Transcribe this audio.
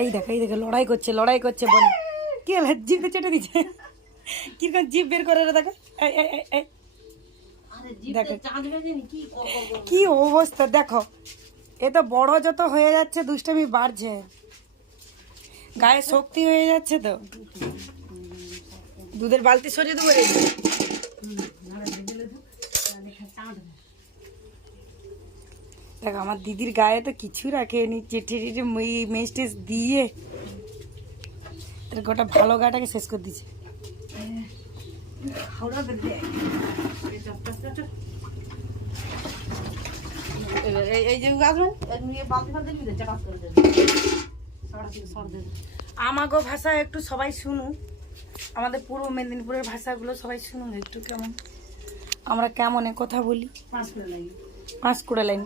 এই দেখো লড়াই করছে বলে কি হলো, জিভে চেটে দিচ্ছে কিরকম জিভ বের করে দেখো। দেখো কি অবস্থা, দেখো এ তো বড় যত হয়ে যাচ্ছে দুষ্টামি বাড়ছে, গায়ে শক্তি হয়ে যাচ্ছে। তো দুধের বালতি সরিয়ে দেবো। দেখো আমার দিদির গায়ে তো কিছু রাখেনি, চিঠি মেজ টেস দিয়ে গোটা ভালো গাটাকে শেষ করে দিচ্ছে। আমাগো ভাষা একটু সবাই শুনুন, আমাদের পূর্ব মেদিনীপুরের ভাষাগুলো সবাই শুনুন একটু, কেমন আমরা কেমন কথা বলি। 5 কুড়া লাইন